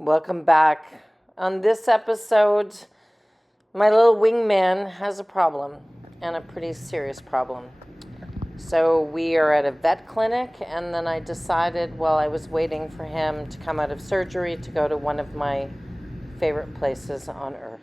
Welcome back. On this episode, my little wingman has a problem, and a pretty serious problem. So we are at a vet clinic, and then I decided while I was waiting for him to come out of surgery to go to one of my favorite places on earth.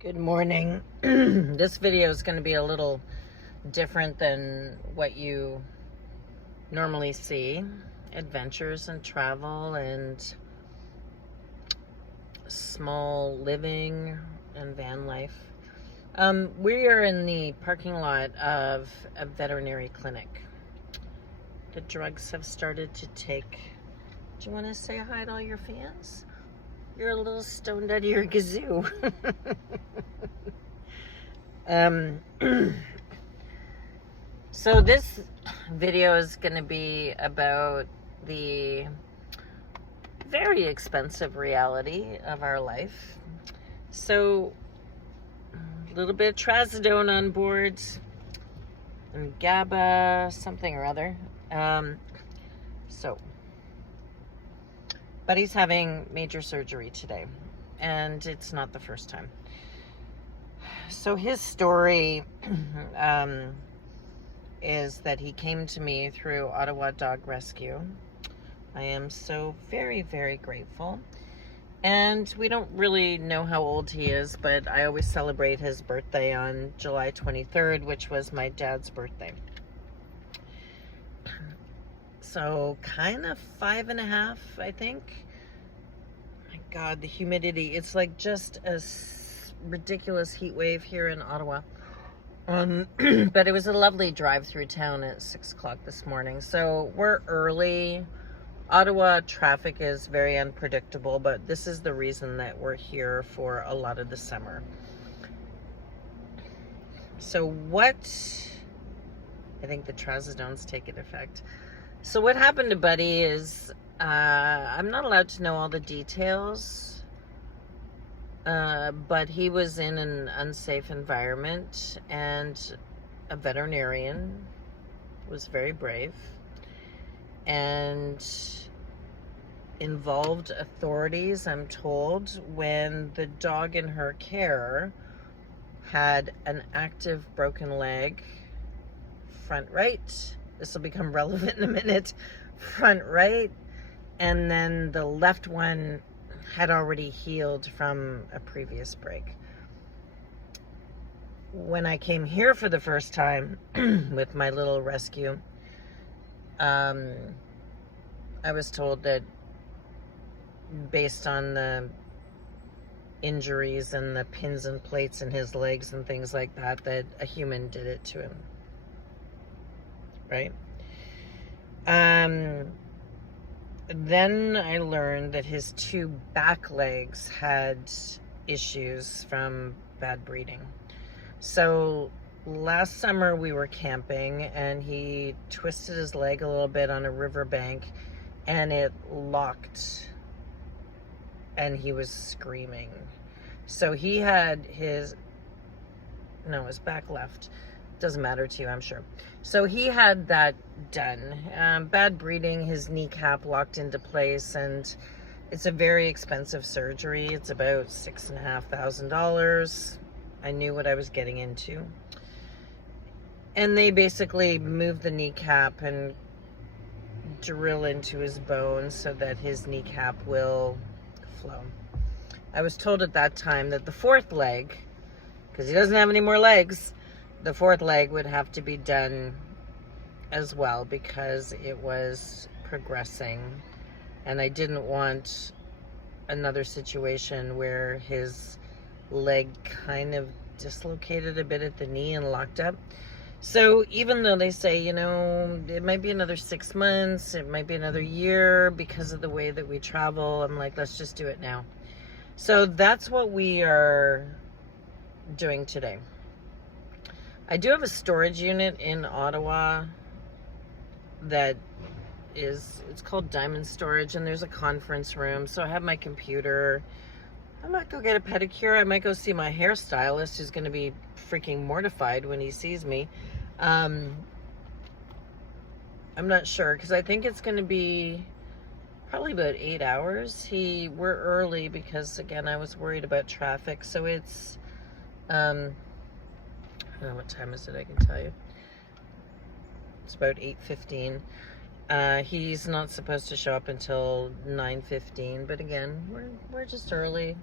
Good morning. This video is going to be a little different than what you normally see. Adventures and travel and small living and van life. We are in the parking lot of a veterinary clinic. The drugs have started to take. Do you want to say hi to all your fans? You're a little stoned out of your gazoo. So this video is going to be about the very expensive reality of our life. So a little bit of trazodone on board and GABA, something or other. But he's having major surgery today, and it's not the first time. So his story is that he came to me through Ottawa Dog Rescue. I am so very, very grateful. And we don't really know how old he is, but I always celebrate his birthday on July 23rd, which was my dad's birthday. So kind of 5.5, I think. My God, the humidity. It's like just a ridiculous heat wave here in Ottawa. But it was a lovely drive through town at 6 o'clock this morning. So we're early. Ottawa traffic is very unpredictable, but this is the reason that we're here for a lot of the summer. So I think the trazodone's taken effect. So what happened to Buddy is, I'm not allowed to know all the details, but he was in an unsafe environment, and a veterinarian was very brave and involved authorities, I'm told, when the dog in her care had an active broken leg, front right. This will become relevant in a minute. Front right. And then the left one had already healed from a previous break. When I came here for the first time with my little rescue, I was told that based on the injuries and the pins and plates in his legs and things like that, that a human did it to him. Right? Then I learned that his 2 back legs had issues from bad breeding. So last summer we were camping, and he twisted his leg a little bit on a riverbank, and it locked, and he was screaming. So he had his back left. Doesn't matter to you, I'm sure. So he had that done. Bad breeding, his kneecap locked into place, and it's a very expensive surgery. It's about $6,500. I knew what I was getting into. And they basically move the kneecap and drill into his bone so that his kneecap will flow. I was told at that time that the fourth leg, because he doesn't have any more legs, the fourth leg would have to be done as well because it was progressing. And I didn't want another situation where his leg kind of dislocated a bit at the knee and locked up. So even though they say, you know, it might be another 6 months, it might be another year because of the way that we travel, I'm like, let's just do it now. So that's what we are doing today. I do have a storage unit in Ottawa that it's called Diamond Storage, and there's a conference room. So I have my computer. I might go get a pedicure. I might go see my hairstylist, who's going to be freaking mortified when he sees me. I'm not sure, because I think it's going to be probably about 8 hours. We're early because, again, I was worried about traffic. So it's, I don't know what time is it, I can tell you. It's about 8:15. He's not supposed to show up until 9:15, but again, we're just early.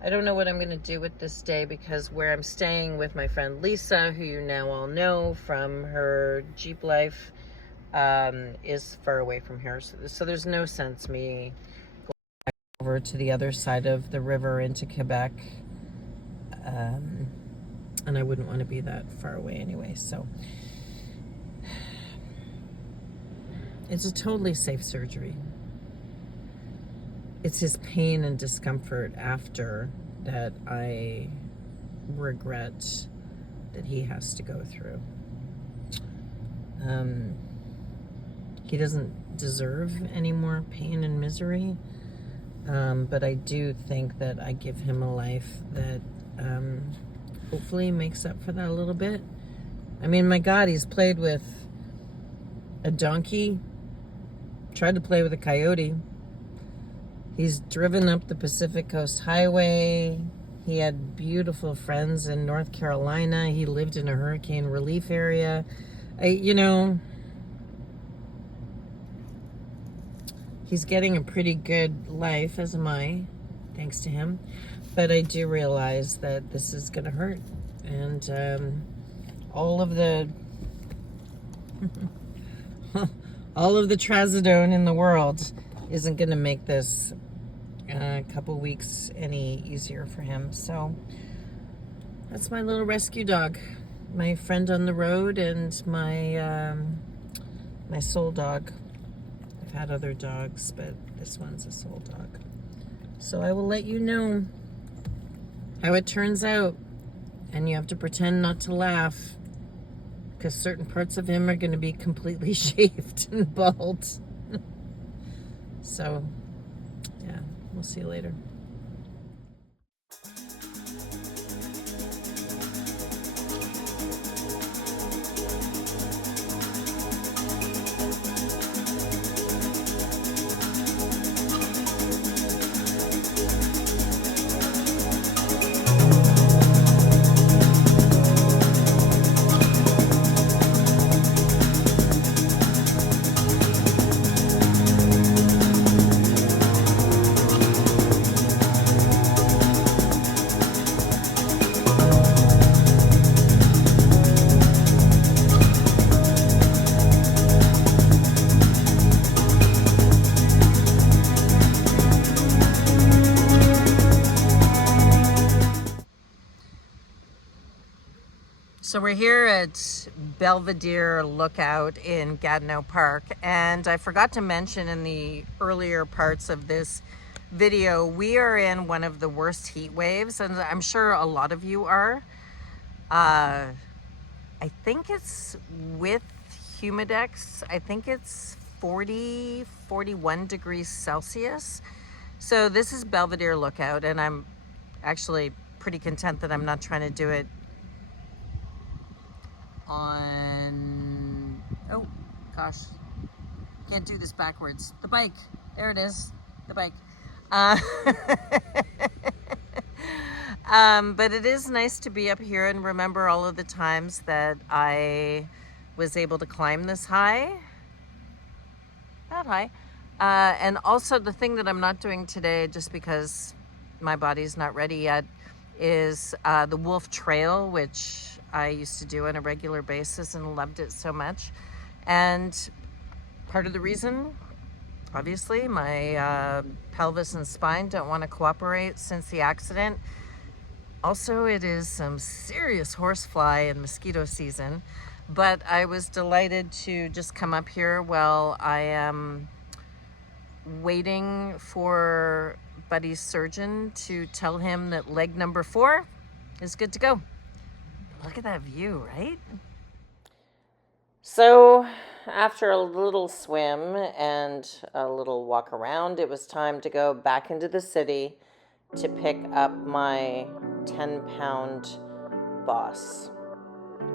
I don't know what I'm going to do with this day because where I'm staying with my friend Lisa, who you now all know from her Jeep life, is far away from here. So there's no sense me going over to the other side of the river into Quebec. And I wouldn't want to be that far away anyway. So it's a totally safe surgery. It's his pain and discomfort after that I regret that he has to go through. He doesn't deserve any more pain and misery, but I do think that I give him a life that hopefully makes up for that a little bit. I mean, my God, he's played with a donkey, tried to play with a coyote. He's driven up the Pacific Coast Highway. He had beautiful friends in North Carolina. He lived in a hurricane relief area. He's getting a pretty good life, as am I, thanks to him. But I do realize that this is going to hurt. And all of the trazodone in the world isn't going to make this couple weeks any easier for him. So that's my little rescue dog, my friend on the road, and my soul dog. I've had other dogs, but this one's a soul dog. So I will let you know how it turns out, and you have to pretend not to laugh because certain parts of him are going to be completely shaved and bald. So yeah, we'll see you later. So we're here at Belvedere Lookout in Gatineau Park, and I forgot to mention in the earlier parts of this video, we are in one of the worst heat waves, and I'm sure a lot of you are. I think it's with Humidex, I think it's 40, 41 degrees Celsius. So this is Belvedere Lookout, and I'm actually pretty content that I'm not trying to do it on, oh gosh, can't do this backwards. The bike, there it is, the bike. But it is nice to be up here and remember all of the times that I was able to climb this high. Not high. And also the thing that I'm not doing today, just because my body's not ready yet, is the Wolf Trail, which I used to do on a regular basis and loved it so much. And part of the reason, obviously, my pelvis and spine don't want to cooperate since the accident. Also, it is some serious horsefly and mosquito season, but I was delighted to just come up here while I am waiting for Buddy's surgeon to tell him that leg number 4 is good to go. Look at that view, right? So after a little swim and a little walk around, it was time to go back into the city to pick up my 10-pound boss.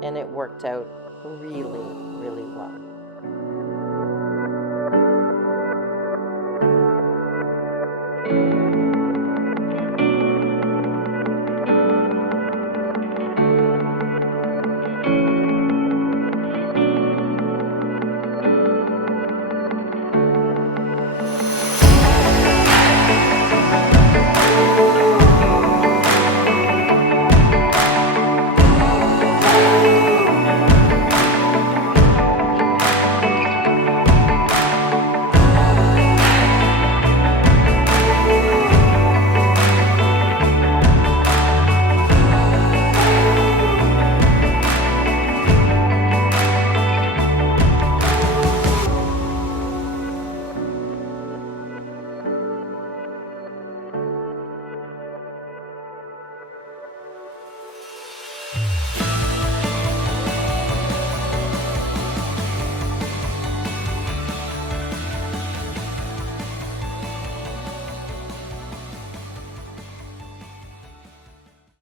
And it worked out really, really well.